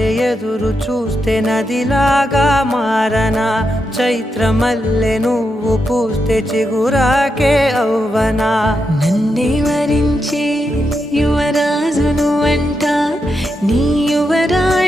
వలె ఎదురు చూస్తే నదిలాగా మారనా, చైత్రమల్లె నువ్వు పూస్తే చిగురాకే అవ్వనా. నన్నే వరించే యువరాజును అంట నీ యువరాజు